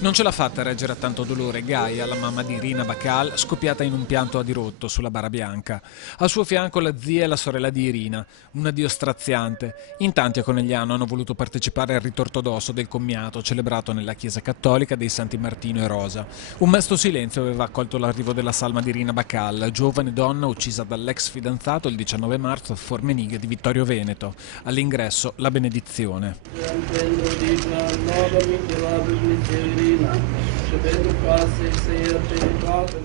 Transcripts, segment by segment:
Non ce l'ha fatta a reggere a tanto dolore Gaia, la mamma di Irina Bacal, scoppiata in un pianto a dirotto sulla bara bianca. Al suo fianco la zia e la sorella di Irina, un addio straziante. In tanti a Conegliano hanno voluto partecipare al rito ortodosso del commiato celebrato nella chiesa cattolica dei Santi Martino e Rosa. Un mesto silenzio aveva accolto l'arrivo della salma di Irina Bacal, giovane donna uccisa dall'ex fidanzato il 19 marzo a Formenighe di Vittorio Veneto. All'ingresso la benedizione.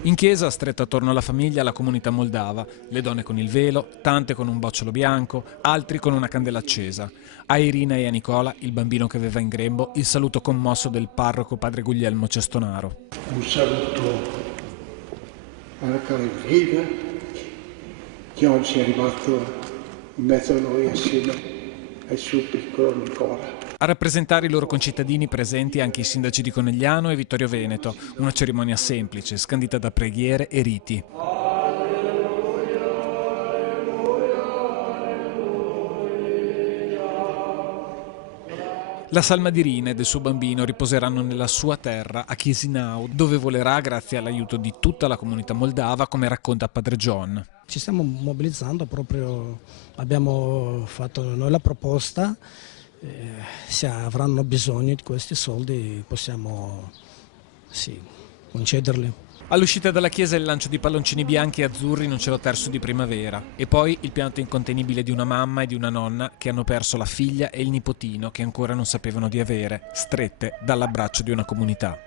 In chiesa, stretta attorno alla famiglia, la comunità moldava, le donne con il velo, tante con un bocciolo bianco, altri con una candela accesa. A Irina e a Nicola, il bambino che aveva in grembo, il saluto commosso del parroco padre Guglielmo Cestonaro. Un saluto alla cara Irina, che oggi è arrivato in mezzo a noi assieme al suo piccolo Nicola. A rappresentare i loro concittadini presenti anche i sindaci di Conegliano e Vittorio Veneto, una cerimonia semplice, scandita da preghiere e riti. La salma di Irina e del suo bambino riposeranno nella sua terra, a Chisinau, dove volerà grazie all'aiuto di tutta la comunità moldava, come racconta padre John. Ci stiamo mobilizzando proprio, abbiamo fatto noi la proposta, se avranno bisogno di questi soldi possiamo concederli. All'uscita dalla chiesa il lancio di palloncini bianchi e azzurri in un cielo terso di primavera e poi il pianto incontenibile di una mamma e di una nonna che hanno perso la figlia e il nipotino che ancora non sapevano di avere, strette dall'abbraccio di una comunità.